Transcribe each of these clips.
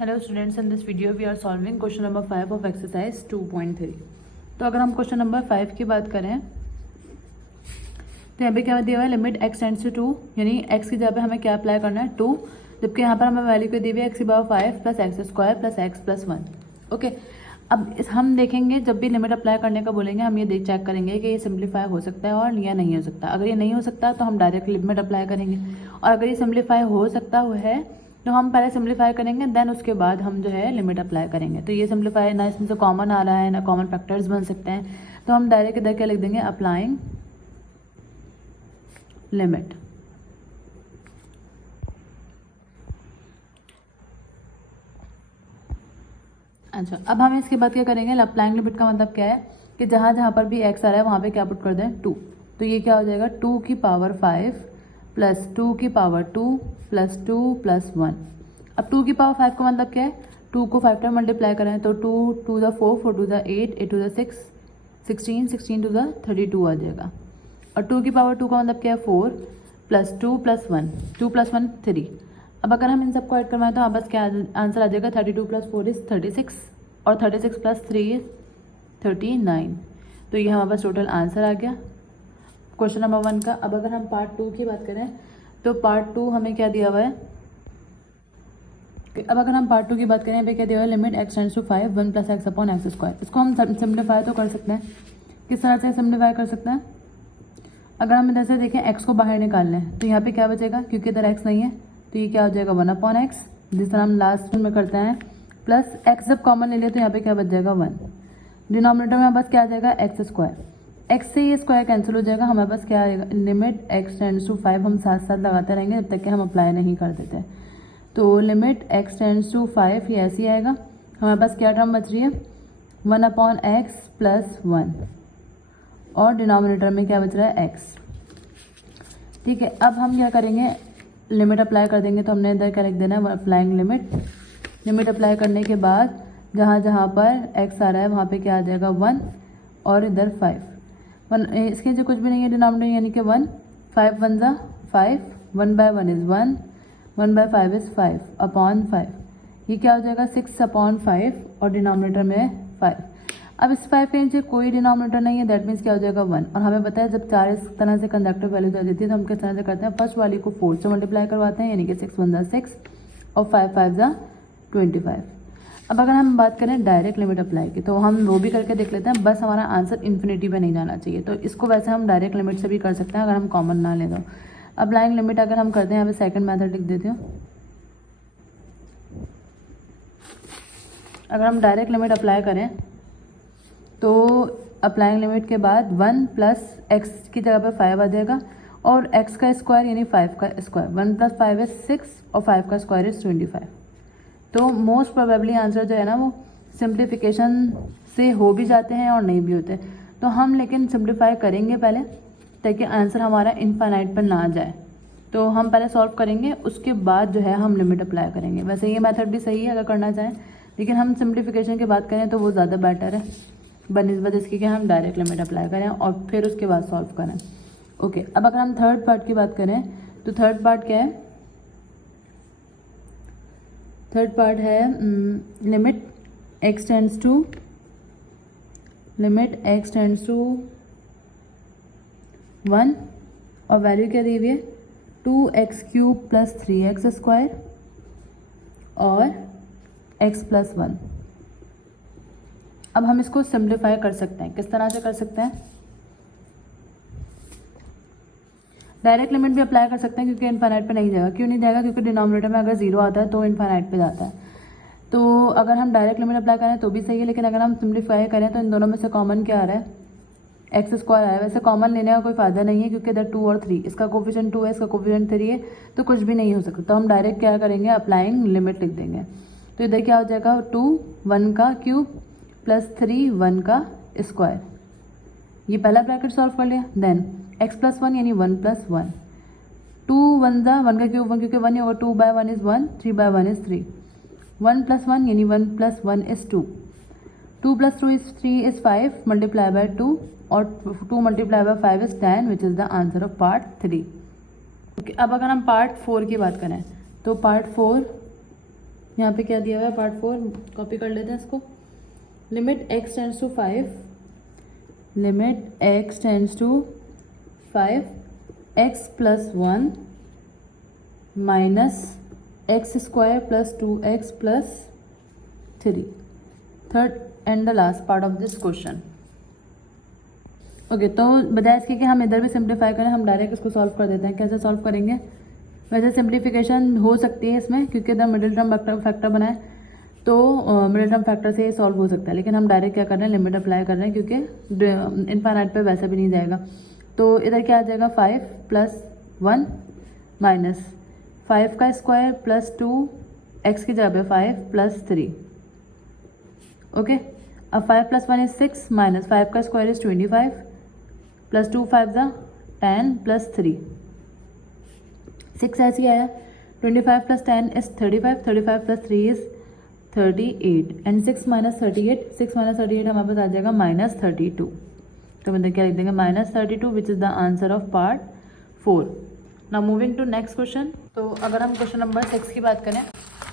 Hello students, in this video we are solving question number 5 of exercise 2.3। तो अगर हम question number 5 की बात करें तो यहाँ पे क्या दिया हुआ है, लिमिट x टेंड्स टू 2, यानी x की जगह पे हमें क्या अप्लाई करना है 2, जबकि यहाँ पर हमें वैल्यू को दी हुई है x की power 5 plus x square plus x plus 1। Okay, अब हम देखेंगे जब भी लिमिट अप्लाई करने का बोलेंगे हम ये चेक करेंगे कि ये सिंप्लीफाई हो सकता है और या नहीं हो सकता। अगर ये नहीं हो सकता तो हम डायरेक्ट लिमिट अप्लाई करेंगे, और अगर ये सिंप्लीफाई हो सकता है तो हम पहले सिंप्लीफाई करेंगे, देन उसके बाद हम जो है लिमिट अप्लाई करेंगे। तो ये सिंप्लीफाई ना इसमें से कॉमन आ रहा है ना कॉमन फैक्टर्स बन सकते हैं, तो हम डायरेक्ट इधर क्या लिख देंगे, अप्लाइंग लिमिट। अच्छा, अब हम इसके बाद क्या करेंगे, अप्लाइंग लिमिट का मतलब क्या है कि जहाँ जहाँ पर भी x आ रहा है वहाँ पे क्या पुट कर दें 2। तो ये क्या हो जाएगा 2 की पावर 5 प्लस 2 की पावर 2 प्लस 2 प्लस 1। अब 2 की पावर 5 का मतलब क्या है, 2 को 5 टाइम मल्टीप्लाई करें तो 2 2 ज़ा 4 4 2 ज़ा 8 8 2 ज़ा 6 16 16 2 ज़ा 32 आ जाएगा। और 2 की पावर 2 का मतलब क्या है 4 प्लस 2 प्लस 1 2 प्लस 1 3। अब अगर हम इन सबको ऐड करवाएं तो हाँ बस क्या आंसर आ जाएगा 32 प्लस 4 इज़ 36 और 36 प्लस 3 इज़ 39। तो ये हमारे पास टोटल आंसर आ गया क्वेश्चन नंबर 1 का। अब अगर हम पार्ट 2 की बात करें तो पार्ट 2 हमें क्या दिया हुआ है, अब अगर हम पार्ट 2 की बात करें यहाँ पे क्या दिया हुआ है, limit x tends to 5 1 plus x upon x square. इसको हम सिम्प्लीफाई तो कर सकते हैं, किस तरह से सिम्प्लीफाई कर सकते हैं। अगर हम इधर से देखें x को बाहर निकाल लें तो यहाँ पे क्या बचेगा, क्योंकि इधर x नहीं है तो ये क्या हो जाएगा 1 अपॉन एक्स, जिस तरह हम लास्ट में करते हैं, प्लस x जब कॉमन ले लिया तो यहाँ पे क्या बच जाएगा 1। डिनोमिनेटर में बस क्या आ जाएगा एक्स स्क्वायर, एक्स से ये स्क्वायर कैंसिल हो जाएगा, हमारे पास क्या आएगा लिमिट x टेंड्स टू 5। हम साथ साथ लगाते रहेंगे जब तक कि हम अप्लाई नहीं कर देते। तो लिमिट x टेंड्स टू 5 ये ऐसे ही आएगा, हमारे पास क्या टर्म बच रही है 1 अपॉन एक्स प्लस 1, और डिनोमिनेटर में क्या बच रहा है x। ठीक है, अब हम क्या करेंगे, लिमिट अप्लाई कर देंगे। तो हमने इधर क्या लिख देना है, अप्लाइंग लिमिट। लिमिट अप्लाई करने के बाद जहाँ जहाँ पर x आ रहा है वहाँ पे क्या आ जाएगा 1 और इधर 5 1, इसके जो कुछ भी नहीं है डिनोमिनेटर यानी कि 1 5 1 ज़ा 5 1 by 1 is 1 1 by 5 is 5 upon 5। ये क्या हो जाएगा 6 अपॉन 5 और डिनोमिनेटर में 5। अब इस 5 के नीचे कोई डिनोमिनेटर नहीं है, दैट मीन्स क्या हो जाएगा 1। और हमें पता है जब 4 इस तरह से कंडक्टिव वैल्यू दे देती है तो हम किस तरह से करते हैं, फर्स्ट वाली को 4 से मल्टीप्लाई करवाते हैं, यानी कि 6 1 ज़ा 6 और 5 5 ज़ा 25। अब अगर हम बात करें डायरेक्ट लिमिट अप्लाई की तो हम वो भी करके देख लेते हैं, बस हमारा आंसर इन्फिनिटी पे नहीं जाना चाहिए। तो इसको वैसे हम डायरेक्ट लिमिट से भी कर सकते हैं अगर हम कॉमन ना ले तो। अप्लाइंग लिमिट अगर हम करते हैं, यहाँ पे सेकंड मेथड लिख देती हूँ। अगर हम डायरेक्ट लिमिट अप्लाई करें तो अप्लाइंग लिमिट के बाद 1 प्लस एक्स की जगह पर 5 आ जाएगा, और एक्स का स्क्वायर यानी 5 का स्क्वायर, 1 प्लस 5 इज 6 और 5 का स्क्वायर इज 25। तो मोस्ट प्रोबेबली आंसर जो है ना वो सिंप्लीफिकेशन से हो भी जाते हैं और नहीं भी होते। तो हम लेकिन सिंप्लीफाई करेंगे पहले ताकि आंसर हमारा इनफाइनाइट पर ना जाए। तो हम पहले सॉल्व करेंगे, उसके बाद जो है हम लिमिट अप्लाई करेंगे। वैसे ये मेथड भी सही है अगर करना चाहें, लेकिन हम सिंप्लीफिकेशन की बात करें तो वो ज़्यादा बेटर है बनिस्बत इसकी कि हम डायरेक्ट लिमिट अप्लाई करें और फिर उसके बाद सॉल्व करें। ओके, अब अगर हम थर्ड पार्ट की बात करें तो थर्ड पार्ट क्या है, थर्ड पार्ट है लिमिट x टेंड्स टू 1 और वैल्यू क्या दी हुई है 2x cube plus 3x square और x प्लस 1। अब हम इसको सिंप्लीफाई कर सकते हैं, किस तरह से कर सकते हैं, डायरेक्ट लिमिट भी अप्लाई कर सकते हैं क्योंकि इनफाइनाइट पे नहीं जाएगा। क्यों नहीं जाएगा, क्योंकि डिनोमिनेटर में अगर 0 आता है तो इनफाइनाइट पे जाता है। तो अगर हम डायरेक्ट लिमिट अप्लाई करें तो भी सही है, लेकिन अगर हम सिंप्लीफाई करें तो इन दोनों में से कॉमन क्या आ रहा है, एक्स स्क्वायर आया। वैसे कॉमन लेने का कोई फ़ायदा नहीं है क्योंकि इधर 2 और 3, इसका कोफिशिएंट 2 है, इसका कोफिशिएंट 3 है, तो कुछ भी नहीं हो सकता। तो हम डायरेक्ट क्या करेंगे, अप्लाइंग लिमिट लिख देंगे। तो इधर क्या हो जाएगा 2 1 का क्यूब प्लस 3 1 का स्क्वायर। ये पहला ब्रैकेट सॉल्व कर लिया, देन x प्लस 1 यानी 1 प्लस 1 2 1 ज़ा 1 का क्यूब 1 क्योंकि 1 ही होगा, 2 by 1 is 1 3 by 1 is 3 1 plus 1 यानी 1 plus 1 is 2 2 plus 2 is 3 is 5 multiply by 2 और 2 multiply by 5 is 10 which is the answer of part 3। Okay, अब अगर हम पार्ट 4 की बात करें तो पार्ट 4 यहाँ पे क्या दिया हुआ है, पार्ट 4 कॉपी कर लेते हैं इसको। Limit x tends to 5, limit x tends to 5 x प्लस 1 minus x square plus 2x plus 3, third and the last part of this question. Okay, तो बजाय इसके कि हम इधर भी सिंप्लीफाई करें, हम डायरेक्ट इसको सॉल्व कर देते हैं। कैसे सॉल्व करेंगे? वैसे सिंप्लीफिकेशन हो सकती है इसमें, क्योंकि इधर मिडिल टर्म फैक्टर बना है, तो मिडिल टर्म फैक्टर से ये सॉल्व हो सकता है। लेकिन हम डायरेक्ट क्या कर रहे हैं, लिमिट अप्लाई कर रहे हैं, क्योंकि इनफाइनाइट पे वैसे भी नहीं जाएगा। तो इधर क्या आ जाएगा, 5 प्लस 1 माइनस 5 का स्क्वायर प्लस 2 एक्स की जगह पे 5 प्लस 3। ओके, अब 5 प्लस 1 इज 6 माइनस 5 का स्क्वायर इज 25 प्लस 2 5 ज़ा 10 प्लस 3, 6 ऐसे ही आया। 25 plus 10 is 35, 35 plus 3 is 38 and 6 minus 38, 6 minus 38 हमारे पास आ जाएगा -32। तो मतलब क्या लिख देंगे, -32 which is the answer of part 4। Now moving to next question. तो अगर हम क्वेश्चन नंबर 6 की बात करें,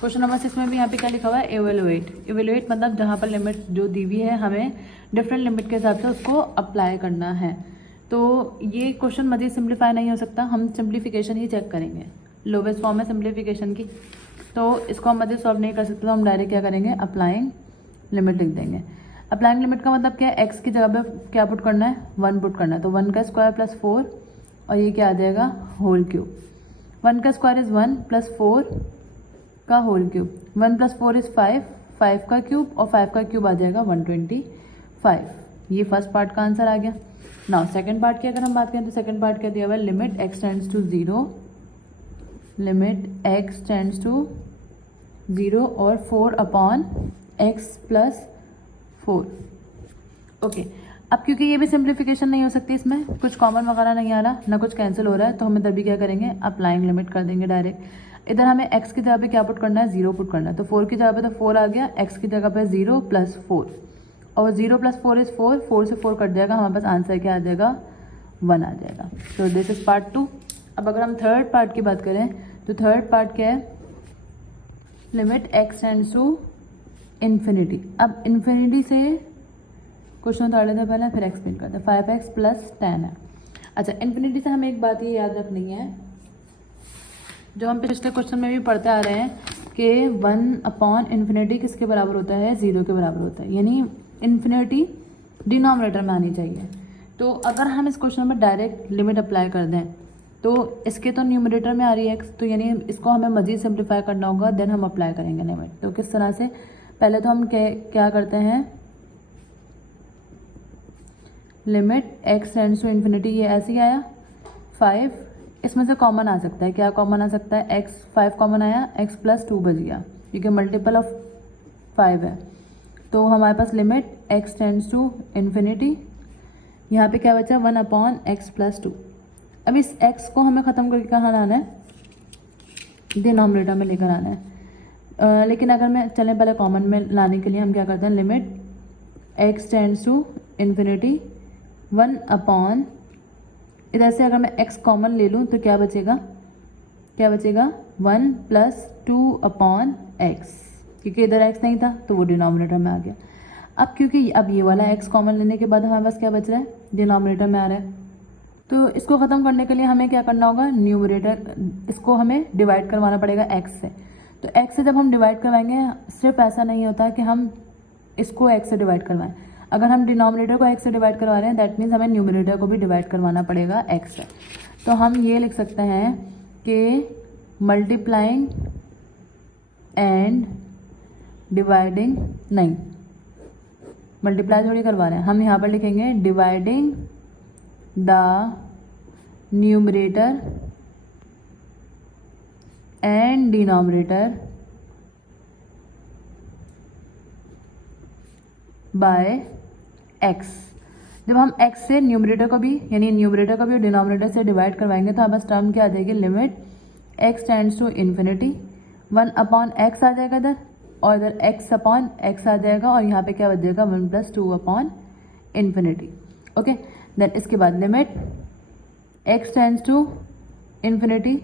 क्वेश्चन नंबर 6 में भी यहाँ पे क्या लिखा हुआ है, एवेलुएट। एवेलुएट मतलब जहाँ पर लिमिट जो दी हुई है हमें डिफरेंट लिमिट के हिसाब से उसको अप्लाई करना है। तो ये क्वेश्चन मज़ीद सिंप्लीफाई नहीं हो सकता, हम सिंप्लीफिकेशन ही चेक करेंगे। लोवेस्ट फॉर्म है सिंप्लीफिकेशन की, तो इसको हम मज़ीद सॉल्व नहीं कर सकते, तो हम डायरेक्ट क्या करेंगे, अप्लाइंग लिमिट लिख देंगे। अप्लाइंग लिमिट का मतलब क्या है, एक्स की जगह पे क्या पुट करना है, 1 पुट करना है। तो 1 का स्क्वायर प्लस 4 और ये क्या आ जाएगा, होल क्यूब। 1 का स्क्वायर इज़ 1 प्लस 4 का होल क्यूब। 1 प्लस 4 इज़ 5, 5 का क्यूब और 5 का क्यूब आ जाएगा 125। ये फर्स्ट पार्ट का आंसर आ गया। नाउ सेकंड पार्ट की अगर हम बात करें, तो सेकंड पार्ट क्या दिया हुआ है, limit x tends to 0, limit x tends to 0 और 4 अपॉन x प्लस 4। ओके, अब क्योंकि ये भी सिंप्लीफिकेशन नहीं हो सकती, इसमें कुछ कॉमन वगैरह नहीं आ रहा, ना कुछ कैंसिल हो रहा है, तो हम इधर भी क्या करेंगे, अप्लाइंग लिमिट कर देंगे डायरेक्ट। इधर हमें x की जगह पे क्या पुट करना है, 0 पुट करना है। तो 4 की जगह पे तो 4 आ गया, x की जगह पे 0 प्लस 4 और 0 प्लस 4 इज़ 4, 4 से 4 कट जाएगा, हमारे पास आंसर क्या आ जाएगा, 1 आ जाएगा। तो दिस इज पार्ट 2। अब अगर हम थर्ड पार्ट की बात करें, तो थर्ड पार्ट क्या है, limit x tends to infinity. अब इन्फिनिटी से क्वेश्चन उतार लेते हैं पहले, फिर एक्सप्लेन करते हैं। 5x प्लस 10 है। अच्छा, इन्फिनिटी से हमें एक बात ये याद रखनी है, जो हम पिछले क्वेश्चन में भी पढ़ते आ रहे हैं कि 1 अपॉन इन्फिनिटी किसके बराबर होता है, 0 के बराबर होता है, यानी इन्फिनिटी डिनोमिनेटर में आनी चाहिए। तो अगर हम इस क्वेश्चन में डायरेक्ट लिमिट अप्लाई कर दें, तो इसके तो न्यूमरेटर में आ रही है x, तो यानी इसको हमें मज़ीद सिंप्लीफाई करना होगा, देन हम अप्लाई करेंगे लिमिट। तो किस तरह से, पहले तो हम क्या करते हैं, limit x tends to infinity, ये ऐसे ही आया 5, इसमें से कॉमन आ सकता है, क्या कॉमन आ सकता है, x 5 कॉमन आया, x प्लस 2 बच गया, क्योंकि मल्टीपल ऑफ 5 है। तो हमारे पास limit x tends to infinity, यहाँ पे क्या बचा, 1 अपॉन x प्लस 2। अब इस x को हमें ख़त्म करके कहाँ लाना है, डिनोमिनेटर में लेकर आना है। लेकिन अगर मैं चलें पहले कॉमन में लाने के लिए हम क्या करते हैं, limit x tends to infinity 1 upon, इधर से अगर मैं x कॉमन ले लूँ तो क्या बचेगा, 1 प्लस 2 अपॉन x, क्योंकि इधर x नहीं था तो वो डिनोमिनेटर में आ गया। अब क्योंकि अब ये वाला x कॉमन लेने के बाद हमारे पास क्या बच रहा है, डिनोमिनेटर में आ रहा है, तो इसको ख़त्म करने के लिए हमें क्या करना होगा, न्यूमरेटर इसको हमें डिवाइड करवाना पड़ेगा x से। तो x से जब हम डिवाइड करवाएंगे, सिर्फ ऐसा नहीं होता कि हम इसको x से डिवाइड करवाएं, अगर हम डिनोमिनेटर को x से डिवाइड करवा रहे हैं, दैट मीन्स हमें न्यूमरेटर को भी डिवाइड करवाना पड़ेगा x से। तो हम ये लिख सकते हैं कि मल्टीप्लाइंग एंड डिवाइडिंग, नहीं मल्टीप्लाई थोड़ी करवा रहे हैं, हम यहाँ पर लिखेंगे dividing the numerator and denominator by x। जब हम x से न्यूमरेटर को भी, यानी न्यूमरेटर को भी डिनोमिनेटर से डिवाइड करवाएंगे, तो हमारे पास टर्म क्या आ जाएगी, limit x tends to infinity 1 upon x आ जाएगा इधर, और इधर x अपॉन x आ जाएगा, और यहाँ पे क्या बच जाएगा, 1 plus 2 upon infinity. Okay, then इसके बाद limit x tends to infinity,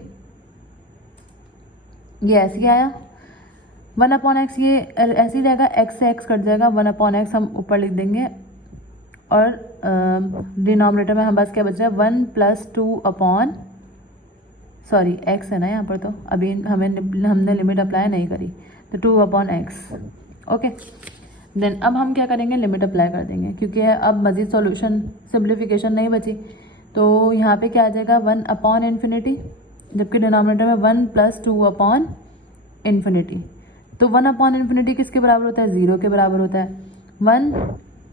ये ऐसे ही आया 1 अपॉन एक्स ये ऐसे ही रहेगा, एक्स से एक्स कट जाएगा, 1 अपॉन एक्स हम ऊपर लिख देंगे और डिनोमिनेटर में हमारे पास क्या बच रहा है 1 प्लस 2 अपॉन, सॉरी एक्स है ना यहाँ पर, तो अभी हमने लिमिट अप्लाई नहीं करी, तो 2 अपॉन एक्स। ओके, देन अब हम क्या करेंगे, लिमिट अप्लाई कर देंगे क्योंकि अब मज़ीद सॉल्यूशन सिंप्लीफिकेशन नहीं बची। तो यहाँ पे क्या आ जाएगा 1 अपॉन इन्फिनिटी, जबकि डिनोमिनेटर में 1 प्लस 2 अपॉन इन्फिनिटी। तो 1 अपॉन इन्फिनिटी किसके बराबर होता है, 0 के बराबर होता है। 1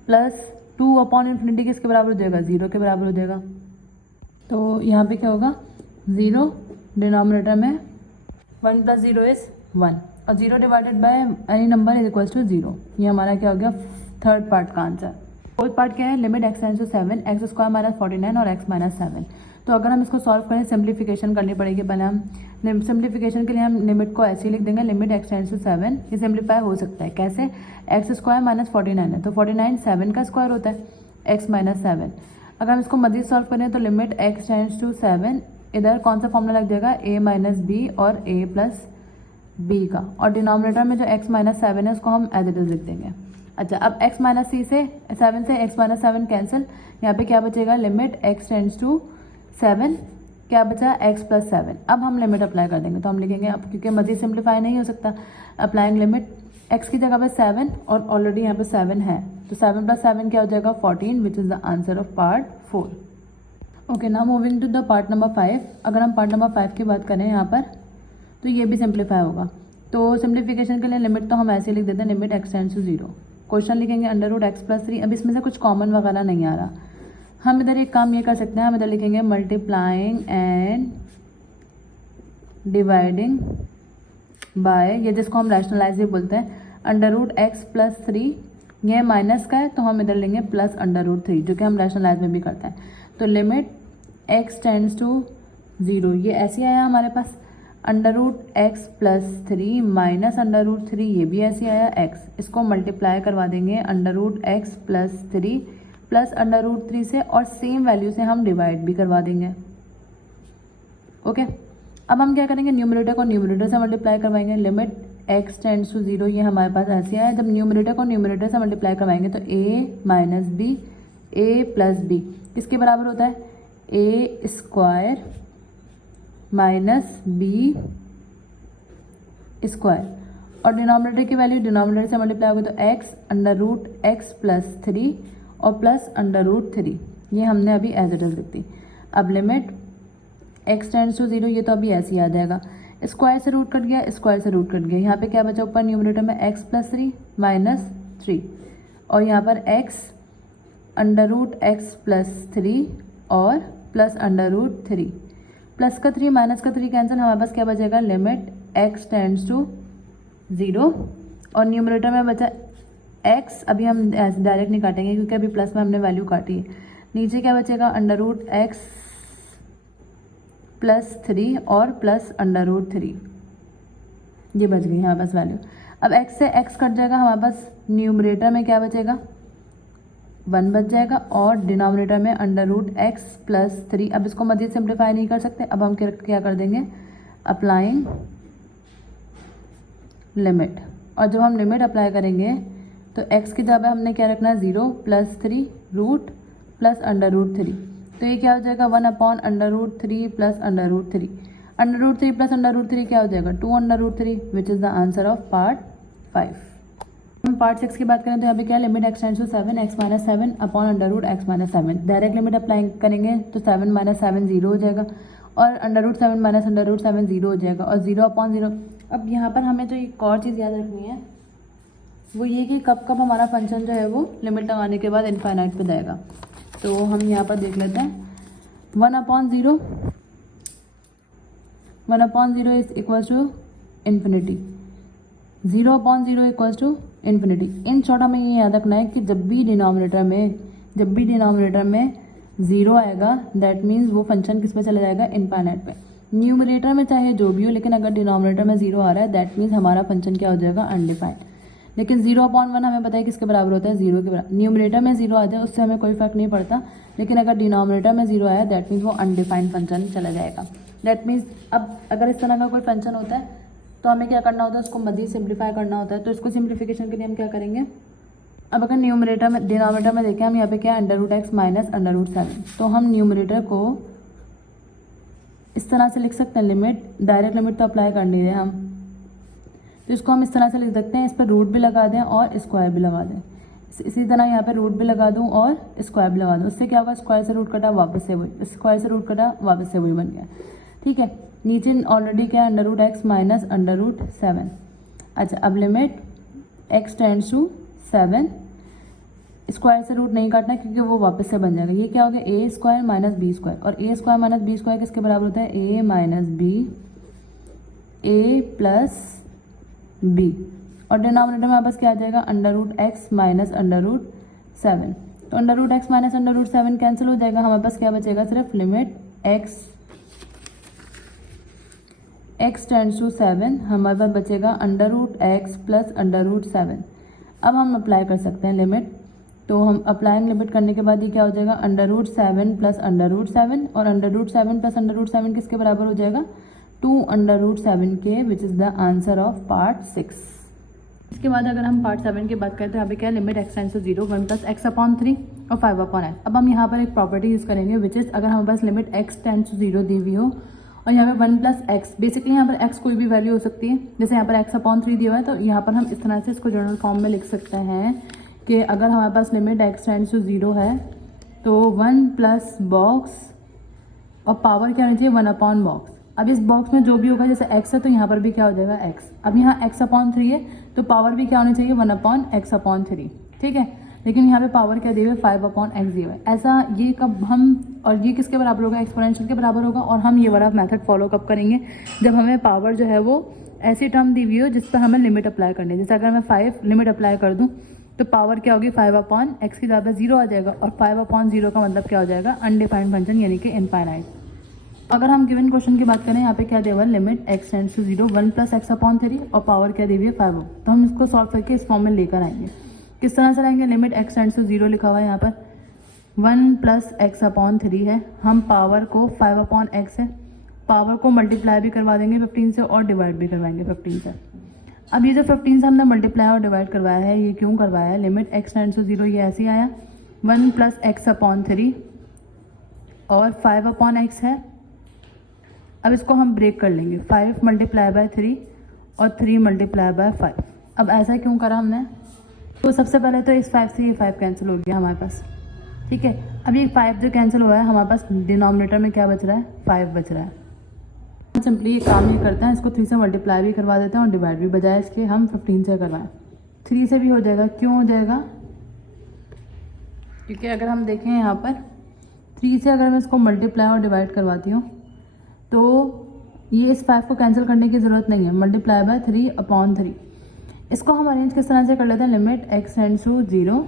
प्लस 2 अपॉन इन्फिनिटी किसके बराबर हो जाएगा, 0 के बराबर हो जाएगा। तो यहाँ पे क्या होगा 0, डिनोमिनेटर में 1 प्लस 0 इज़ 1 और 0 divided by any number is equals to 0। ये हमारा क्या हो गया थर्ड पार्ट का आंसर। फोर्थ पार्ट क्या है, limit x tends to 7 x square minus 49 और x माइनस 7। तो अगर हम इसको सॉल्व करें सिंप्लीफिकेशन करनी पड़ेगी। पहले हम सिंप्लीफिकेशन के लिए हम लिमिट को ऐसे ही लिख देंगे, लिमिट x टेंड्स टू 7। ये सिंप्लीफाई हो सकता है कैसे, एक्स स्क्वायर माइनस 49 है तो 49 7 का स्क्वायर होता है, x माइनस 7। अगर हम इसको मज़ीद सॉल्व करें तो लिमिट x टेंड्स टू 7, इधर कौन सा फॉर्मूला लग जाएगा, a माइनस बी और a प्लस बी का, और डिनोमिनेटर में जो x माइनस 7 है उसको हम एज इट इज लिख देंगे। अच्छा, अब x माइनस सी से 7 से x माइनस 7 कैंसिल, यहाँ पे क्या बचेगा, लिमिट x टेंड्स टू 7, क्या बचा x प्लस 7। अब हम लिमिट अप्लाई कर देंगे, तो हम लिखेंगे अब क्योंकि मज़ीद सिंप्लीफाई नहीं हो सकता, अप्लाइंग लिमिट x की जगह पे 7 और ऑलरेडी यहाँ पे 7 है, तो 7 प्लस 7 क्या हो जाएगा 14, which is the answer of part 4। Okay, now moving to the part number 5। अगर हम पार्ट नंबर 5 की बात करें यहाँ पर, तो ये भी सिंप्लीफाई होगा। तो सिंप्लीफिकेशन के लिए लिमिट तो हम ऐसे लिख देते हैं, limit x tends to 0। Question लिखेंगे अंडर रूट x प्लस 3। अब इसमें से कुछ कॉमन वगैरह नहीं आ रहा, हम इधर एक काम ये कर सकते हैं, हम इधर लिखेंगे मल्टीप्लाइंग एंड डिवाइडिंग बाय, ये जिसको हम रैशनलाइज भी बोलते हैं, अंडर रूट x प्लस 3। ये माइनस का है तो हम इधर लेंगे प्लस अंडर रूट 3, जो कि हम रैशनलाइज में भी करते हैं। तो लिमिट x टेंड्स टू 0, ये ऐसे आया हमारे पास, under root x plus 3 minus under root 3, ये भी ऐसे आया x, इसको मल्टीप्लाई करवा देंगे under root x plus 3 plus under root 3 से, और सेम वैल्यू से हम डिवाइड भी करवा देंगे। ओके, अब हम क्या करेंगे, न्यूमरेटर को न्यूमरेटर से मल्टीप्लाई करवाएंगे, लिमिट x टेंड्स टू 0, ये हमारे पास ऐसे आया। जब न्यूमरेटर को न्यूमरेटर से मल्टीप्लाई करवाएंगे तो a minus b, a plus b किसके बराबर होता है, a square minus b square, और डिनोमिनेटर की वैल्यू डिनोमिनेटर से मल्टीप्लाई होगी तो x under root x plus 3 और प्लस अंडर रूट 3, ये हमने अभी एज इट इज लिख दी। अब लिमिट x टेंड्स टू 0, ये तो अभी ऐसे ही आ जाएगा, स्क्वायर से रूट कट गया, स्क्वायर से रूट कट गया, यहाँ पे क्या बचा ऊपर न्यूमरेटर में x प्लस 3 माइनस 3, और यहाँ पर x under root x plus 3 और प्लस अंडर रूट 3, प्लस का 3 माइनस का 3 कैंसिल, हमारे पास क्या बचेगा, लिमिट x टेंड्स टू 0, और न्यूमरेटर में बचा x, अभी हम डायरेक्ट नहीं काटेंगे क्योंकि अभी प्लस में हमने वैल्यू काटी है। नीचे क्या बचेगा, अंडर रूट x प्लस 3 और प्लस अंडर रूट 3, ये बच गई हमारे पास वैल्यू। अब x से x कट जाएगा, हमारे पास न्यूमरेटर में क्या बचेगा, 1 बच जाएगा, और डिनोमिनेटर में अंडर रूट x प्लस 3। अब इसको मज़ीद सिंप्लीफाई नहीं कर सकते, अब हम क्या कर देंगे, अप्लाइंग लिमिट, और जब हम लिमिट अप्लाई करेंगे तो x की जगह हमने क्या रखना है, 0 plus 3 root plus under root 3, तो ये क्या हो जाएगा 1 upon under root 3 plus under root 3, under root 3 plus under root 3 क्या हो जाएगा 2 under root 3, which is the answer of part 5। हम पार्ट 6 की बात करें तो यहाँ पे क्या, limit x tends to 7 x minus 7 upon under root x minus 7। Direct limit apply करेंगे तो 7 माइनस 7 0 हो जाएगा, और under root 7 minus under root 7 0 हो जाएगा, और 0 अपॉन 0। अब यहाँ पर हमें जो एक और चीज़ याद रखनी है वो ये कि कब कब हमारा फंक्शन जो है वो लिमिट लगाने के बाद इनफाइनाइट पे जाएगा। तो हम यहाँ पर देख लेते हैं, 1 upon 0 is equals to infinity, 0 upon 0 equals to infinity. In short हमें ये याद रखना है कि जब भी डिनोमिनेटर में 0 आएगा दैट मीन्स वो फंक्शन किस पे चला जाएगा, इनफाइनाइट पे। न्यूमरेटर में चाहे जो भी हो, लेकिन अगर डिनोमिनेटर में 0 आ रहा है दैट मीन्स हमारा फंक्शन क्या हो जाएगा, अनडिफाइंड। लेकिन 0 अपॉन 1 हमें पता है किसके बराबर होता है, 0 के बराबर। न्यूमरेटर में 0 आ जाए उससे हमें कोई फर्क नहीं पड़ता, लेकिन अगर डिनोमिनेटर में 0 आया दैट मीन्स वो अनडिफाइंड फंक्शन चला जाएगा। दैट मीन्स अब अगर इस तरह का कोई फंक्शन होता है तो हमें क्या करना होता है, उसको मज़ीद सिंप्लीफाई करना होता है। तो इसको सिंप्लीफिकेशन के लिए हम क्या करेंगे, अब अगर न्यूमरेटर में डिनोमिनेटर में देखें हम यहाँ पे क्या है √x माइनस √7, तो हम न्यूमरेटर को इस तरह से लिख सकते हैं, लिमिट डायरेक्ट लिमिट तो अप्लाई कर नहीं रहे हम, तो इसको हम इस तरह से लिख सकते हैं, इस पर रूट भी लगा दें और स्क्वायर भी लगा दें। इसी तरह यहाँ पे रूट भी लगा दूँ और स्क्वायर भी लगा दूँ, उससे क्या होगा, स्क्वायर से रूट कटा वापस से वही, स्क्वायर से रूट कटा वापस से वही बन गया। ठीक है, नीचे ऑलरेडी क्या है √x माइनस √7। अच्छा, अब limit x tends to 7, square से रूट नहीं काटना क्योंकि वो वापस से बन जाएगा। ये क्या हो गया, a square minus b square, और a square minus b square किसके बराबर होता है, a minus b, a plus b, और डिनोमिनेटर में वापस क्या आ जाएगा, √x माइनस √7। तो √x माइनस √7 कैंसिल हो जाएगा, हमारे पास क्या बचेगा, सिर्फ लिमिट x टेंड्स टू 7, हमारे पास बचेगा √x प्लस √7। अब हम अप्लाई कर सकते हैं लिमिट, तो हम अप्लाइंग लिमिट करने के बाद ये क्या हो जाएगा, √7 प्लस √7, और √7 प्लस √7 किसके बराबर हो जाएगा, 2 √7 के, विच is the answer of part 6। इसके बाद अगर हम पार्ट 7 की बात करें तो यहाँ पे क्या है, limit x tends to 0, 1 plus x/3 और 5/x। अब हम यहाँ पर एक प्रॉपर्टी यूज़ करेंगे, विच इज़ अगर हमारे पास लिमिट x टेंड्स टू 0 दी हुई हो और यहाँ पे 1 प्लस x, बेसिकली यहाँ पर x कोई भी वैल्यू हो सकती है, जैसे यहाँ पर x/3 दिया हुआ है, तो यहाँ पर हम इस तरह से इसको जनरल फॉर्म में लिख सकते हैं कि अगर हमारे पास लिमिट x टेंड्स टू 0 है तो 1 प्लस बॉक्स और पावर क्या होनी चाहिए, 1/बॉक्स। अब इस बॉक्स में जो भी होगा, जैसे x है तो यहाँ पर भी क्या हो जाएगा x, अब यहाँ x/3 है तो पावर भी क्या होनी चाहिए, 1/x/3। ठीक है, लेकिन यहाँ पे पावर क्या दिए हुए, 5/x दिए हुए। ऐसा ये कब हम, और ये किसके बराबर होगा, एक्सपोनेंशियल के बराबर होगा, और हम ये वाला मेथड फॉलो कब करेंगे, जब हमें पावर जो है वो ऐसी टर्म दी हुई हो जिस पर हमें लिमिट अप्लाई करनी है। जैसे अगर मैं 5 लिमिट अप्लाई कर दूँ तो पावर क्या होगी, 5/x की जगह 0 आ जाएगा, और 5/0 का मतलब क्या हो जाएगा, अनडिफाइंड फंक्शन यानी कि इनफाइनाइट। अगर हम गिवन क्वेश्चन की बात करें, यहाँ पे क्या दिया हुआ है, limit x tends to 0, 1 plus x/3 और पावर क्या दी हुई है, 5। तो हम इसको सॉल्व करके इस फॉर्म में लेकर आएंगे। किस तरह से लाएंगे, लिमिट x टेंड्स टू 0 लिखा हुआ है, यहाँ पर 1 प्लस x/3 है, हम पावर को 5/x है, पावर को मल्टीप्लाई भी करवा देंगे 15 से और डिवाइड भी करवाएंगे 15 से। अब ये जो 15 से हमने मल्टीप्लाई और डिवाइड करवाया है, ये क्यों करवाया है, लिमिट x टेंड्स टू 0 ये ऐसे ही आया, 1 प्लस x/3 और 5/x है। अब इसको हम ब्रेक कर लेंगे, 5 मल्टीप्लाई बाय 3 और 3 मल्टीप्लाई बाय 5। अब ऐसा क्यों करा हमने, तो सबसे पहले तो इस 5 से ये 5 कैंसिल हो गया हमारे पास। ठीक है, अब ये 5 जो कैंसिल हुआ है, हमारे पास डिनोमिनेटर में क्या बच रहा है, 5 बच रहा है। सिंपली ये काम ये करते हैं, इसको 3 से मल्टीप्लाई भी करवा देते हैं और डिवाइड भी, बजाय इसके हम 15 से करवाएं। 3 से भी हो जाएगा, क्यों हो जाएगा, क्योंकि अगर हम देखें यहाँ पर 3 से अगर मैं इसको मल्टीप्लाई और डिवाइड करवाती हूँ तो ये इस 5 को कैंसिल करने की ज़रूरत नहीं है, मल्टीप्लाई बाय 3/3। इसको हम अरेंज किस तरह से कर लेते हैं, लिमिट x टेंड्स टू 0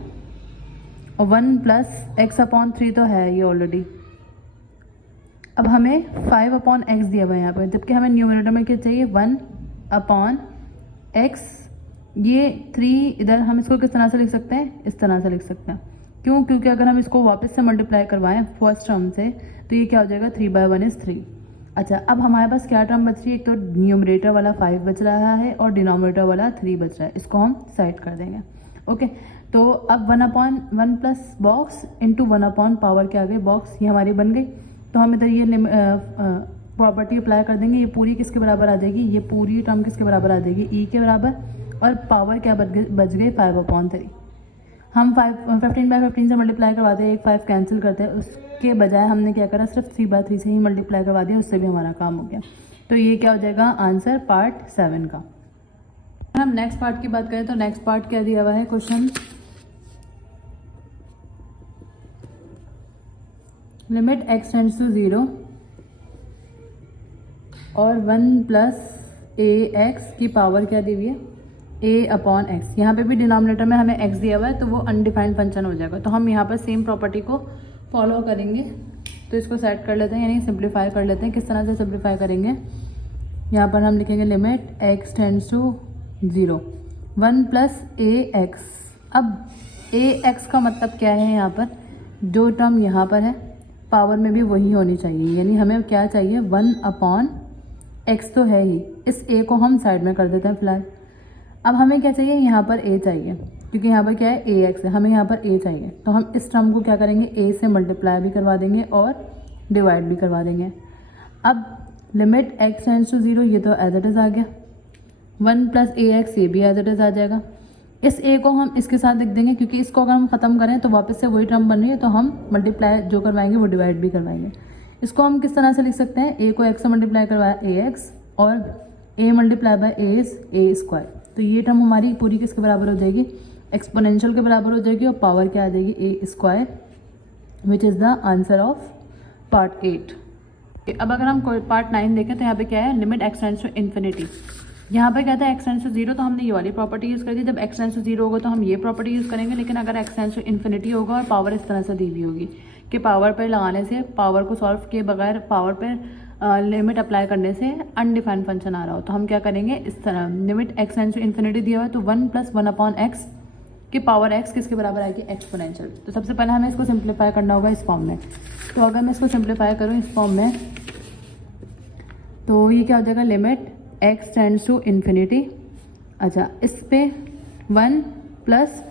और 1 प्लस x/3 तो है ये ऑलरेडी। अब हमें 5/x दिया हुआ है यहाँ पर, जबकि हमें न्यूमरेटर में क्या चाहिए, 1/x। ये 3 इधर हम इसको किस तरह से लिख सकते हैं, इस तरह से लिख सकते हैं। क्यों, क्योंकि अगर हम इसको वापस से मल्टीप्लाई करवाएं फर्स्ट टर्म से तो ये क्या हो जाएगा, 3/1 इज़ 3। अच्छा, अब हमारे पास क्या टर्म बच रही है, एक तो न्यूमरेटर वाला 5 बच रहा है और डिनोमिनेटर वाला 3 बच रहा है, इसको हम साइड कर देंगे। ओके, तो अब 1/1 प्लस बॉक्स इंटू 1/, पावर क्या आ गई, बॉक्स, ये हमारी बन गई। तो हम इधर ये प्रॉपर्टी अप्लाई कर देंगे, ये पूरी किसके बराबर आ जाएगी, ये पूरी टर्म किसके बराबर आ जाएगी, e के बराबर, और पावर क्या बच गई, 5/3। हम 15/15 से मल्टीप्लाई करवाते हैं, एक 5 कैंसिल करते हैं, उसके बजाय हमने क्या करा, सिर्फ 3/3 से ही मल्टीप्लाई करवा दिया, उससे भी हमारा काम हो गया। तो ये क्या हो जाएगा, आंसर पार्ट 7 का। हम नेक्स्ट पार्ट की बात करें तो नेक्स्ट पार्ट क्या दिया हुआ है, question limit x tends to 0 और 1 प्लस ax की पावर क्या दी हुई है, a/x। यहाँ पे भी डिनोमिनेटर में हमें x दिया हुआ है तो वो अनडिफाइंड फंक्शन हो जाएगा। तो हम यहाँ पर सेम प्रॉपर्टी को फॉलो करेंगे, तो इसको सेट कर लेते हैं, यानी सिंप्लीफाई कर लेते हैं। किस तरह से सिंप्लीफाई करेंगे, यहाँ पर हम लिखेंगे limit x tends to 0, 1 plus ax। अब ax का मतलब क्या है, यहाँ पर जो टर्म यहाँ पर है पावर में भी वही होनी चाहिए, यानी हमें क्या चाहिए, 1/x x तो है ही, इस a को हम साइड में कर देते हैं फिलहाल। अब हमें क्या चाहिए, यहाँ पर a चाहिए, क्योंकि यहाँ पर क्या है ax है, हमें यहाँ पर a चाहिए। तो हम इस टर्म को क्या करेंगे, a से मल्टीप्लाई भी करवा देंगे और डिवाइड भी करवा देंगे। अब लिमिट x टेंड्स टू 0, ये तो एज इट इज़ आ गया, 1 प्लस ax ये भी एज इट इज़ आ जाएगा। इस a को हम इसके साथ लिख देंगे, क्योंकि इसको अगर हम ख़त्म करें तो वापस से वही टर्म बन रही है, तो हम मल्टीप्लाई जो करवाएंगे वो डिवाइड भी करवाएंगे। इसको हम किस तरह से लिख सकते हैं, a को x से मल्टीप्लाई करवाया ax और a multiply by a is a square. तो ये टर्म हमारी पूरी किसके बराबर हो जाएगी, एक्सपोनेंशियल के बराबर हो जाएगी, और पावर क्या आ जाएगी, a square, which is the answer of part 8। अब अगर हम कोई पार्ट 9 देखें तो यहाँ पे क्या है, limit x tends to infinity. यहाँ पे क्या था, x टेंड्स टू 0, तो हमने ये वाली प्रॉपर्टी यूज़ कर दी। जब x टेंड्स टू 0 होगा तो हम ये प्रॉपर्टी यूज़ करेंगे, लेकिन अगर x टेंड्स टू इन्फिनिटी होगा और पावर इस तरह से दी हुई होगी कि पावर पर लगाने से, पावर को सॉल्व किए बगैर पावर पर लिमिट अप्लाई करने से अनडिफाइंड फंक्शन आ रहा हो, तो हम क्या करेंगे, इस तरह limit x tends to infinity दिया हुआ है, तो 1 प्लस 1 अपॉन x की पावर x किसके बराबर आएगी, एक्सपोनेंशियल। तो सबसे पहले हमें इसको सिंप्लीफाई करना होगा इस फॉर्म में। तो अगर मैं इसको सिंप्लीफाई करूँ इस फॉर्म में, तो ये क्या हो जाएगा, limit x tends to infinity. अच्छा, इस पे 1 प्लस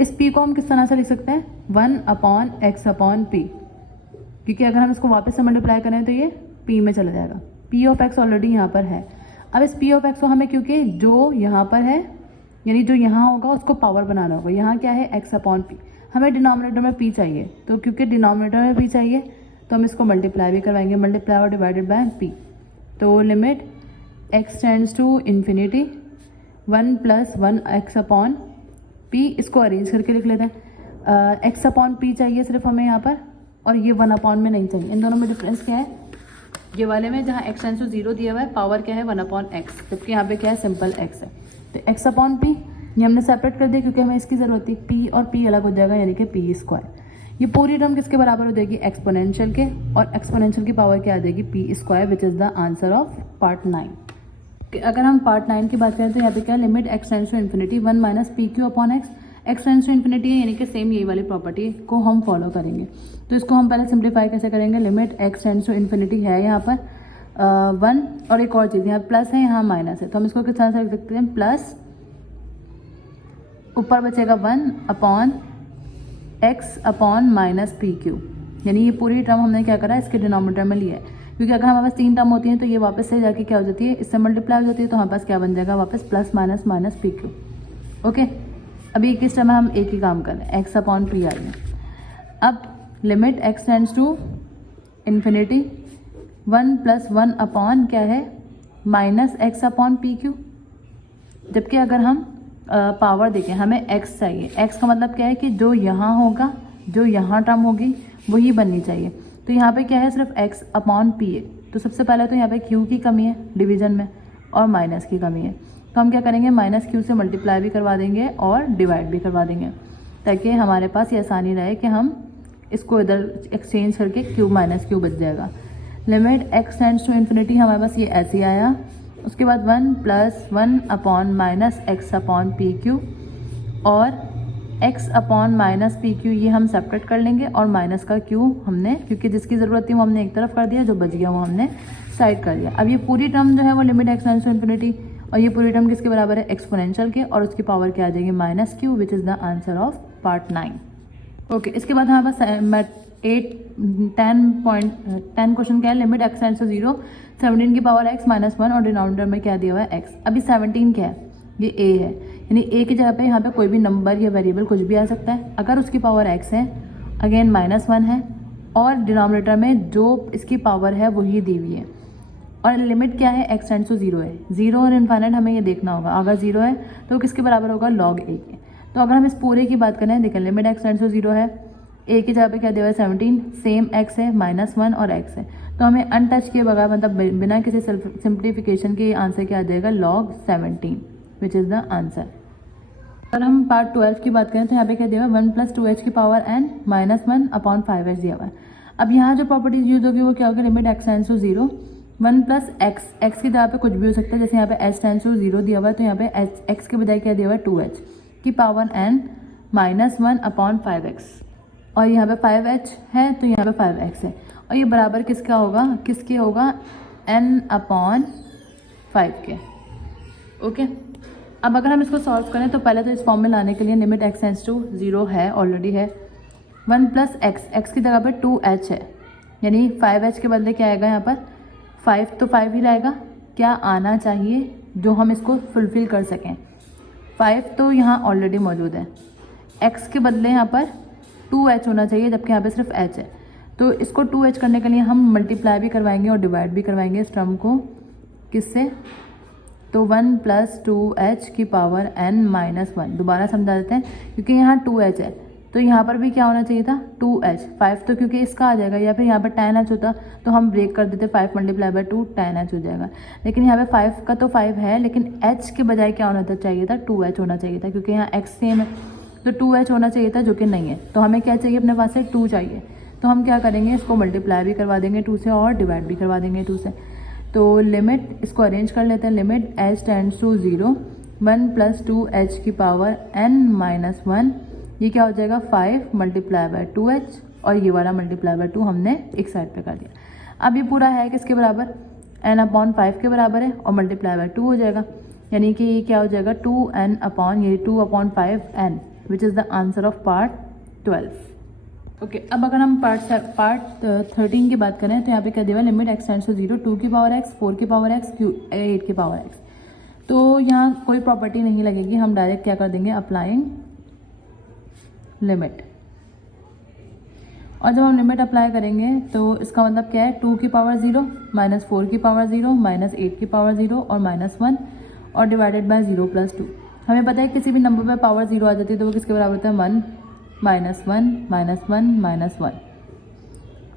इस p को हम किस तरह से लिख सकते हैं, 1 अपॉन x अपॉन p, क्योंकि अगर हम इसको वापस से मल्टीप्लाई करें तो ये p में चला जाएगा। p ऑफ x ऑलरेडी यहाँ पर है। अब इस p ऑफ x को हमें, क्योंकि जो यहाँ पर है यानी जो यहाँ होगा उसको पावर बनाना होगा, यहाँ क्या है x अपॉन p, हमें डिनोमिनेटर में p चाहिए, तो क्योंकि डिनोमिनेटर में p चाहिए तो हम इसको मल्टीप्लाई भी करवाएंगे, मल्टीप्लाई और डिवाइडेड बाय p। तो limit x tends to infinity 1 plus 1 x upon p, इसको अरेंज करके लिख लेते हैं। x अपॉन p चाहिए सिर्फ हमें यहाँ पर, और ये 1 अपॉन में नहीं चाहिए। इन दोनों में डिफरेंस क्या है, ये वाले में जहाँ x टेंड्स टू 0 दिया हुआ है पावर क्या है 1 अपॉन x, जबकि यहाँ पे क्या है सिंपल x है। तो x अपॉन p ये हमने सेपरेट कर दिया क्योंकि हमें इसकी ज़रूरत थी, p और p अलग हो जाएगा यानी कि p स्क्वायर। ये पूरी टर्म किसके बराबर हो जाएगी, एक्सपोनेंशियल के, और एक्सपोनेंशियल की पावर क्या आ जाएगी, p square, which is the answer of part 9। अगर हम पार्ट 9 की बात करें तो यहाँ पे क्या, limit x tends to infinity 1 minus p q upon x tends to infinity है, यानी कि सेम यही वाली प्रॉपर्टी को हम फॉलो करेंगे। तो इसको हम पहले सिंप्लीफाई कैसे करेंगे, limit x tends to infinity है यहाँ पर 1, और एक और चीज़ यहाँ प्लस है यहाँ माइनस है, तो हम इसको किस तरह से लिख सकते हैं, प्लस ऊपर बचेगा 1 upon x upon minus p Q, यानी ये पूरी टर्म हमने क्या करा है, इसके डिनोमिनेटर में लिया है, क्योंकि अगर हमारे पास 3 टर्म होती हैं तो ये वापस से जाके क्या हो जाती है, इससे मल्टीप्लाई हो जाती है, तो हमारे पास क्या बन जाएगा वापस, plus minus minus p Q. Okay, अभी किस टाइम हम एक ही काम कर रहे हैं, x अपॉन पी आ गया। अब limit x tends to infinity 1 plus 1 upon क्या है, minus x upon p q, जबकि अगर हम पावर देखें, हमें x चाहिए, x का मतलब क्या है कि जो यहाँ होगा, जो यहाँ टर्म होगी वही बननी चाहिए। तो यहाँ पे क्या है, सिर्फ x अपॉन p है, तो सबसे पहले तो यहाँ पे q की कमी है डिवीजन में, और माइनस की कमी है, तो हम क्या करेंगे, माइनस q से मल्टीप्लाई भी करवा देंगे और डिवाइड भी करवा देंगे, ताकि हमारे पास ये आसानी रहे कि हम इसको इधर एक्सचेंज करके q माइनस q बच जाएगा। Limit x tends to infinity हमारे पास ये ऐसे ही आया, उसके बाद 1 plus 1 upon minus x upon p q, और x upon minus p q ये हम सेपरेट कर लेंगे, और माइनस का q हमने, क्योंकि जिसकी ज़रूरत थी वो हमने एक तरफ कर दिया, जो बच गया वो हमने साइड कर दिया। अब ये पूरी टर्म जो है वो limit x tends to infinity, और ये पूरी टर्म किसके बराबर है, एक्सपोनेंशियल के, और उसकी पावर क्या आ जाएगी, minus q, which is the answer of part 9। Okay, इसके बाद हमारे पास 10 क्वेश्चन क्या है, लिमिट x टेंड्स टू 0 17 की पावर x माइनस 1, और डिनोमिनेटर में क्या दिया हुआ है x। अभी 17 क्या है, ये a है, यानी a की जगह पे यहाँ पे कोई भी नंबर या वेरिएबल कुछ भी आ सकता है। अगर उसकी पावर x है, अगेन माइनस 1 है, और डिनोमिनेटर में जो इसकी पावर है वही दी हुई है, और लिमिट क्या है, x टेंड्स टू 0 है। 0 और इनफाइनाइट हमें ये देखना होगा, अगर 0 है तो किसके बराबर होगा, log a के। तो अगर हम इस पूरे की बात करें, देखें लिमिट x टेंड्स टू 0 है, a की जगह पे क्या दिया हुआ है 17, सेम x है, माइनस 1 और x है, तो हमें अनटच किए बगैर, मतलब बिना किसी सिंप्लीफिकेशन के आंसर क्या आ जाएगा, log 17, which is the answer. अगर हम पार्ट 12 की बात करें तो यहाँ पे क्या दिया हुआ है, 1 प्लस 2h की power n minus 1 upon 5h दिया हुआ है। अब यहाँ जो प्रॉपर्टीज यूज होगी वो क्या होगी, limit x tends to 0 1 plus x की जगह पे कुछ भी हो सकता है, जैसे यहाँ पे h टेंड्स टू 0 दिया हुआ है, तो यहाँ पे x के बजाय क्या दिया हुआ है, 2h की power n minus 1 upon 5x, और यहाँ पे 5h है तो यहाँ पे 5x है, और ये बराबर किसका होगा, किसके होगा, n अपॉन 5 के। ओके, अब अगर हम इसको सॉल्व करें तो पहले तो इस फॉर्म में लाने के लिए लिमिट x टेंड्स टू 0 है, ऑलरेडी है। 1 प्लस x की जगह पे 2h है, यानी 5h के बदले क्या आएगा यहाँ पर 5, तो 5 ही रहेगा। क्या आना चाहिए जो हम इसको फुलफिल कर सकें? 5 तो यहाँ ऑलरेडी मौजूद है, x के बदले यहाँ पर 2h होना चाहिए, जबकि यहाँ पे सिर्फ h है। तो इसको 2h करने के लिए हम मल्टीप्लाई भी करवाएंगे और डिवाइड भी करवाएंगे इस टर्म को, किससे? तो 1 प्लस 2h की पावर n माइनस 1। दोबारा समझा देते हैं, क्योंकि यहाँ 2h है तो यहाँ पर भी क्या होना चाहिए था 2h। 5 तो क्योंकि इसका आ जाएगा, या फिर यहाँ पर 10h होता तो हम ब्रेक कर देते, 5 मल्टीप्लाई बाय 2 10h हो जाएगा। लेकिन यहाँ पे 5 का तो 5 है, लेकिन h के बजाय क्या होना चाहिए था 2h होना चाहिए था, क्योंकि यहाँ x सेम है तो 2h होना चाहिए था, जो कि नहीं है। तो हमें क्या चाहिए अपने पास से 2 चाहिए, तो हम क्या करेंगे इसको मल्टीप्लाई भी करवा देंगे 2 से और डिवाइड भी करवा देंगे 2 से। तो लिमिट इसको अरेंज कर लेते हैं, limit h tends to 0 1 plus 2h की पावर n माइनस 1, ये क्या हो जाएगा 5 मल्टीप्लाई बाय 2h, और ये वाला मल्टीप्लाई बाय 2 हमने एक साइड पे कर दिया। अब ये पूरा है किसके बराबर? n अपॉन 5 के बराबर है, और मल्टीप्लाई बाय 2 हो जाएगा, यानी कि ये क्या हो जाएगा 2n अपॉन ये 2 upon 5n, which is the answer of part 12। Okay, अब अगर हम पार्ट 13 की बात करें तो यहाँ पे क्या दिया हुआ? लिमिट x टेंड्स टू 0 2 की पावर x 4 की पावर x 8 की पावर x। तो यहाँ कोई प्रॉपर्टी नहीं लगेगी, हम डायरेक्ट क्या कर देंगे अप्लाइंग लिमिट। और जब हम लिमिट अप्लाई करेंगे तो इसका मतलब क्या है 2 की पावर 0 माइनस 4 की पावर 0 माइनस 8 की पावर 0 और माइनस 1 और डिवाइडेड बाय 0 प्लस 2। हमें पता है किसी भी नंबर पे पावर 0 आ जाती है तो वो किसके बराबर होता है 1 माइनस 1 माइनस 1 माइनस 1।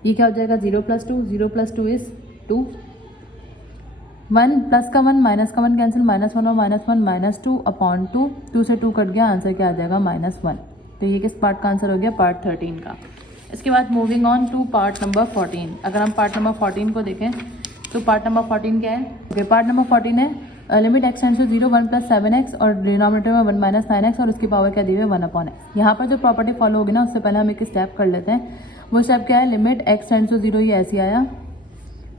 ये क्या हो जाएगा 0 प्लस 2 इज 2। 1 प्लस का 1 माइनस का 1 कैंसिल, माइनस 1 और माइनस 1 माइनस 2 अपॉन 2, 2 से 2 कट गया, आंसर क्या आ जाएगा माइनस 1। तो ये किस पार्ट का आंसर हो गया? पार्ट 13 का। इसके बाद moving on to part number 14। अगर हम पार्ट नंबर 14 को देखें तो पार्ट नंबर 14 क्या है? ओके, पार्ट नंबर 14 है limit x tends to 0 1 plus 7x और डिनोमिनेटर में 1 माइनस 9x और उसकी पावर क्या दी हुई है 1 अपॉन x। यहाँ पर जो प्रॉपर्टी फॉलो होगी ना, उससे पहले हम एक स्टेप कर लेते हैं। वो स्टेप क्या है? लिमिट x टेंड्स टू 0, ये ऐसे आया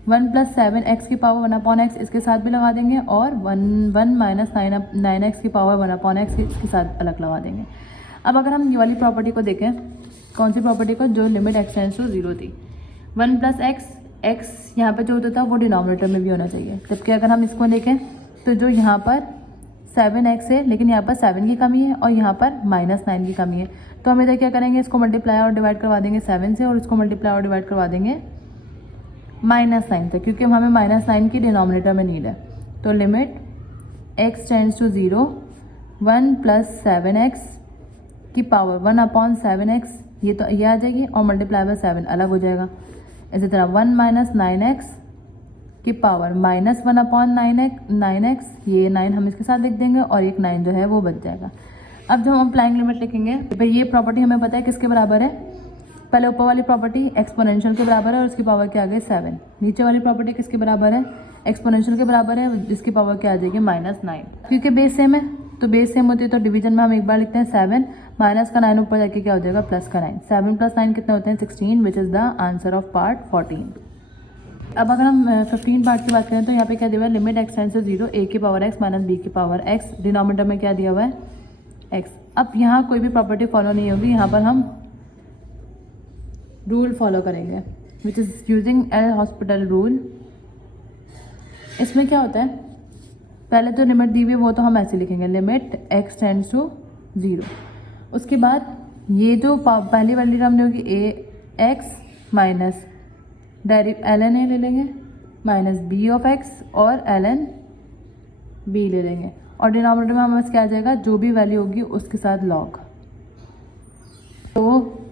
1 प्लस 7x की पावर 1 अपॉन x इसके साथ भी लगा देंगे, और 1 माइनस 9x की पावर 1 अपॉन x इसके साथ अलग लगा देंगे। अब अगर हम ये वाली प्रॉपर्टी को देखें, कौन सी प्रॉपर्टी को? जो लिमिट x टेंड्स टू 0 थी। 1 प्लस x यहाँ पर जो होता था वो डिनोमिनेटर में भी होना चाहिए, जबकि अगर हम इसको देखें तो जो यहाँ पर 7x है, लेकिन यहाँ पर 7 की कमी है और यहाँ पर माइनस 9 की कमी है, तो हम इधर क्या करेंगे इसको मल्टीप्लाई और डिवाइड करवा देंगे 7 से, और इसको मल्टीप्लाई और डिवाइड करवा देंगे माइनस 9 से, क्योंकि हमें माइनस 9 की डिनोमिनेटर में नीड है। तो limit x tends to 0 1 plus 7x की पावर 1 अपॉन 7x, ये तो ये आ जाएगी, और मल्टीप्लाई बाय 7 अलग हो जाएगा। इसी तरह 1 माइनस 9x की पावर माइनस 1 अपॉन 9x, ये 9 हम इसके साथ लिख देंगे और एक 9 जो है वो बच जाएगा। अब जब हम अप्लाइंग लिमिट लिखेंगे तो ये प्रॉपर्टी हमें पता है किसके बराबर है? पहले ऊपर वाली प्रॉपर्टी एक्सपोनेंशियल के बराबर है और उसकी पावर क्या आ गई 7। नीचे वाली प्रॉपर्टी किसके बराबर है? एक्सपोनेंशियल के बराबर है, जिसकी पावर क्या आ जाएगी -9। क्योंकि बेस सेम है, तो बेस सेम होती है तो डिवीजन में हम एक बार लिखते हैं 7 माइनस का 9 ऊपर जाके क्या हो जाएगा प्लस का 9। 7 प्लस 9 कितने होते हैं 16, विच is the answer of part 14। अब अगर हम 15 पार्ट की बात करें तो यहाँ पे क्या दिया हुआ है? Limit x tends to 0 a की पावर x माइनस b की पावर x, डिनोमिनेटर में क्या दिया हुआ है x। अब यहाँ कोई भी प्रॉपर्टी फॉलो नहीं होगी, यहाँ पर हम रूल फॉलो करेंगे which is using L hospital rule. इसमें क्या होता है, पहले तो लिमिट दी हुई है वो तो हम ऐसे लिखेंगे लिमिट x टेंड्स टू 0। उसके बाद ये जो पहली वाली टर्म होगी a x minus ln a ले लेंगे माइनस b ऑफ x और ln b ले लेंगे, और डिनोमिनेटर में हमारे पास क्या आ जाएगा? जो भी वैल्यू होगी उसके साथ लॉग, तो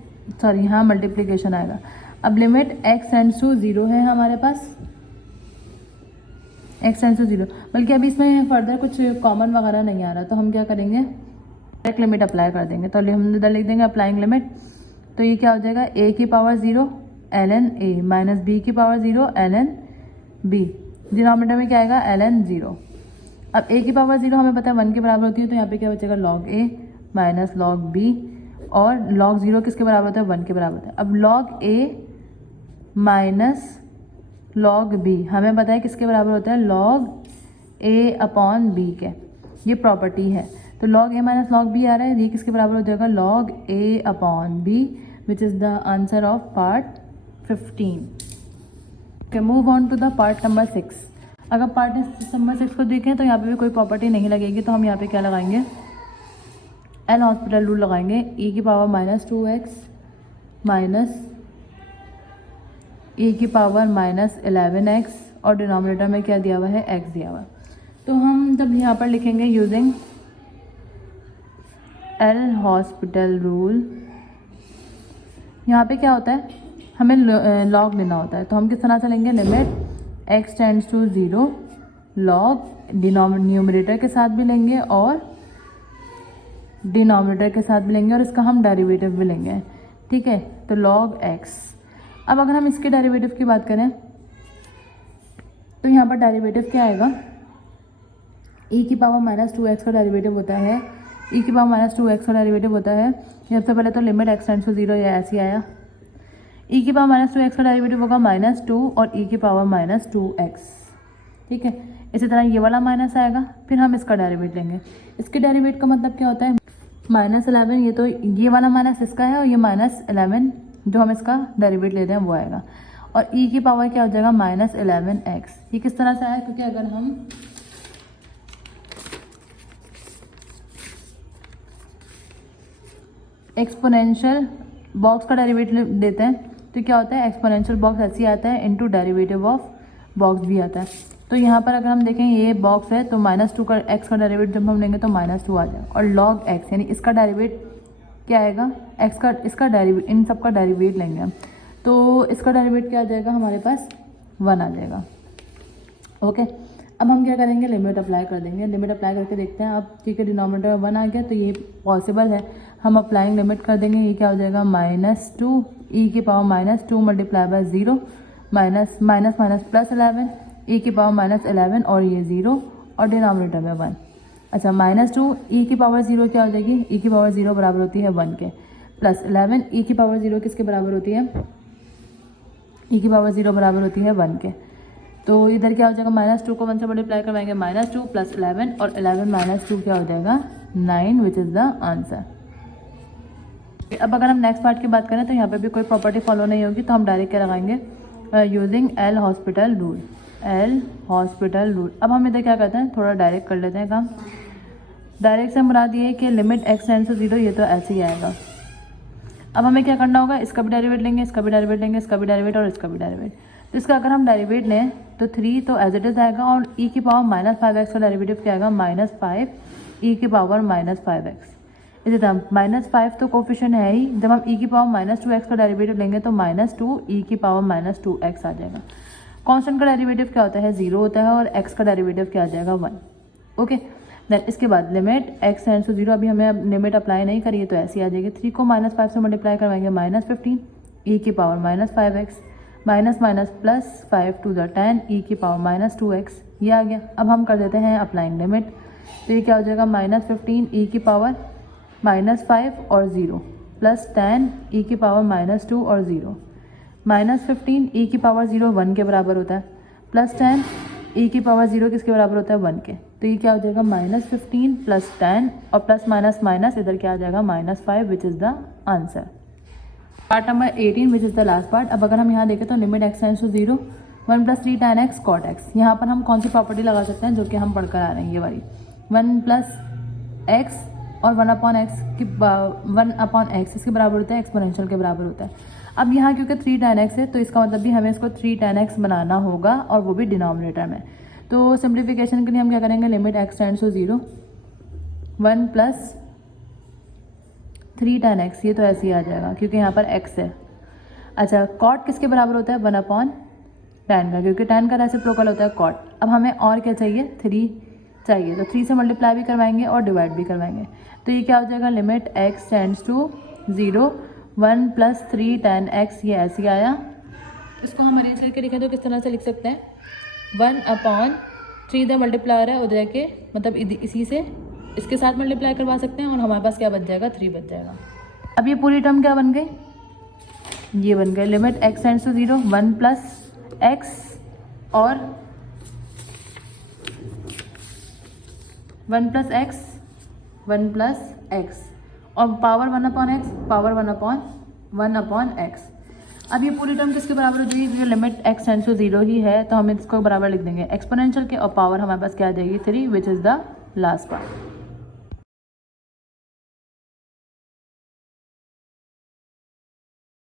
सॉरी यहाँ मल्टीप्लिकेशन आएगा। अब लिमिट x टेंड्स टू 0 है हमारे पास, x टेंड्स टू 0, बल्कि अभी इसमें फर्दर कुछ कॉमन वगैरह नहीं आ रहा, तो हम क्या करेंगे डायरेक्ट लिमिट अप्लाई कर देंगे। तो हम इधर लिख देंगे अप्लाइंग लिमिट, तो ये क्या हो जाएगा a की power 0 ln a minus b की पावर 0 ln b, डिनोमिनेटर में क्या आएगा ln 0। अब a की पावर 0 हमें पता है 1 के बराबर होती है, तो यहाँ पे क्या बचेगा log a minus log b, और log 0 किसके बराबर होता है 1 के बराबर होता है। अब log a minus log b हमें पता है किसके बराबर होता है log ए अपॉन बी के, ये प्रॉपर्टी है। तो log a minus log b आ रहा है, ये किसके बराबर हो जाएगा, log a upon b, which is the answer of part 15। Okay, move on to the part number 6। अगर पार्ट नंबर 6 को देखें तो यहाँ पे भी कोई प्रॉपर्टी नहीं लगेगी, तो हम यहाँ पे क्या लगाएंगे, एल हॉस्पिटल रूल लगाएंगे, e की power minus 2x minus e की पावर माइनस 11x, और डिनोमिनेटर में क्या दिया हुआ है, x दिया हुआ है। तो हम जब यहाँ पर लिखेंगे यूजिंग एल हॉस्पिटल रूल, यहाँ पे क्या होता है, हमें लॉग लेना होता है। तो हम किस तरह से लेंगे, limit x tends to 0, log numerator के साथ भी लेंगे और डिनोमिनेटर के साथ भी लेंगे, और इसका हम डेरिवेटिव भी लेंगे, ठीक है। तो लॉग x। अब अगर हम इसके डेरिवेटिव की बात करें तो यहाँ पर डेरिवेटिव क्या आएगा, e की पावर माइनस 2x का डेरिवेटिव होता है, e की पावर माइनस 2x का डेरिवेटिव होता है, सबसे पहले तो लिमिट x टेंड्स टू 0, ये ऐसे आया, e की पावर माइनस 2x का डेरिवेटिव होगा -2 और e की पावर माइनस 2x, ठीक है। इसी तरह ये वाला माइनस आएगा, फिर हम इसका डेरिवेट लेंगे। इसके डेरिवेट का मतलब क्या होता है, -11, ये तो ये वाला माइनस इसका है, और ये -11 जो हम इसका डेरिवेट लेते हैं वो आएगा, और e की पावर क्या हो जाएगा, -11x। ये किस तरह से आया, क्योंकि अगर हम एक्सपोनेंशियल बॉक्स का डेरिवेटिव देते हैं तो क्या होता है, एक्सपोनेंशियल बॉक्स ऐसे ही आता है, इनटू डेरिवेटिव ऑफ बॉक्स भी आता है। तो यहाँ पर अगर हम देखें ये बॉक्स है, तो -2 का x का डेरिवेट जब हम लेंगे तो -2 आ जाएगा, और log x यानी इसका डेरिवेट क्या आएगा, x का, इसका डेरिवेट, इन सब का डेरिवेट लेंगे हम, तो इसका डेरिवेट क्या आ जाएगा, हमारे पास 1 आ जाएगा। ओके, अब हम क्या करेंगे, लिमिट अप्लाई कर देंगे। लिमिट अप्लाई करके देखते हैं अब, ठीक है, डिनोमिनेटर में 1 आ गया तो ये पॉसिबल है, हम अप्लाइंग लिमिट कर देंगे। ये क्या हो जाएगा, -2 e की power -2 multiply bye 0 minus minus minus plus 11 e की पावर -11 और ये 0 और डिनोमिनेटर में 1। अच्छा, -2 e की पावर 0 क्या हो जाएगी, e की पावर 0 बराबर होती है 1 के, प्लस 11 e की पावर 0 किसके बराबर होती है, e की पावर 0 बराबर होती है 1 के। तो इधर क्या हो जाएगा, -2 को 1 से मल्टीप्लाई करवाएंगे, -2 प्लस 11 और 11 माइनस 2 क्या हो जाएगा, 9, विच इज़ द आंसर। अब अगर हम नेक्स्ट पार्ट की बात करें तो यहाँ पे भी कोई प्रॉपर्टी फॉलो नहीं होगी, तो हम डायरेक्ट क्या लगाएंगे, using L hospital rule, L hospital rule. अब हम इधर क्या करते हैं, थोड़ा डायरेक्ट कर लेते हैं काम। डायरेक्ट से मुराद ये है कि लिमिट x टेंड्स टू 0, ये तो ऐसे ही आएगा। अब हमें क्या करना होगा, इसका भी डेरिवेट लेंगे, इसका भी डेरिवेट लेंगे, इसका भी डेरिवेट और इसका भी डेरिवेट। तो इसका अगर हम डेरिवेट लें तो 3 तो एज इट इज़ आएगा, और e की पावर -5x का डेरिवेटिव क्या आएगा, -5 e की पावर -5x। इसी तरह -5 तो कोफिशिएंट है ही, जब हम e की पावर -2x का डेरिवेटिव लेंगे तो -2 e की पावर -2x आ जाएगा। कांस्टेंट का डेरिवेटिव क्या होता है, 0 होता है, और x का डेरिवेटिव क्या आ जाएगा, 1। ओके, देन इसके बाद लिमिट x टेंड्स टू 0, अभी हमें लिमिट अप्लाई नहीं करी है तो ऐसी आ जाएगी। 3 को -5 से मल्टीप्लाई करवाएंगे, -15 e की पावर -5x minus minus plus 5 to the 10 e की पावर -2x, ये आ गया। अब हम कर देते हैं अप्लाइंग लिमिट, तो ये क्या हो जाएगा, -15 e की पावर -5 और 0 प्लस 10 e की पावर -2 और 0, -15 e की पावर 0 1 के बराबर होता है, प्लस 10 e की पावर 0 किसके बराबर होता है, 1 के। तो ये क्या हो जाएगा, -15 प्लस 10 और प्लस माइनस माइनस इधर क्या आ जाएगा, -5, विच is the answer. Part number 18 which is the last part. अब अगर हम यहाँ देखें तो limit x tends to 0, 1 + 3 tan x cot x। यहाँ पर हम कौन सी प्रॉपर्टी लगा सकते हैं, जो कि हम पढ़कर आ रहे हैं, ये वाली 1 + x और 1/x की 1/x इसके बराबर होता है, एक्सपोनेंशियल के बराबर होता है। अब यहाँ क्योंकि 3 tan x है तो इसका मतलब भी हमें इसको 3 tan x बनाना होगा, और वो भी डिनोमिनेटर में। तो सिंप्लीफिकेशन के लिए हम क्या करेंगे, limit x tends to 0, 1 + 3 tan x, ये तो ऐसे ही आ जाएगा क्योंकि यहाँ पर x है। अच्छा, कॉट किसके बराबर होता है, 1/tan का, क्योंकि tan का रेसिप्रोकल होता है कॉट। अब हमें और क्या चाहिए, 3 चाहिए, तो 3 से मल्टीप्लाई भी करवाएंगे और डिवाइड भी करवाएंगे। तो ये क्या हो जाएगा, limit x tends to 0, 1 + 3 tan x, ये ऐसे ही आया। इसको हम अरेंज करके लिखें तो किस तरह से लिख सकते हैं, 1/3 द मल्टीप्लायर है उधर के, मतलब इसी से इसके साथ मल्टीप्लाई करवा सकते हैं, और हमारे पास क्या बच जाएगा, 3 बच जाएगा। अब ये पूरी टर्म क्या बन गई, ये बन गई limit x tends to 0, 1 + x और 1 प्लस एक्स, 1 प्लस एक्स, और power 1 upon x, power 1 upon x. अब ये पूरी टर्म किसके बराबर हो जाएगी? ये लिमिट एक्स टेंड्स टू 0 ही है, तो हम इसको बराबर लिख देंगे एक्सपोनेंशियल के, और पावर हमारे पास क्या आ जाएगी 3, which is the last part.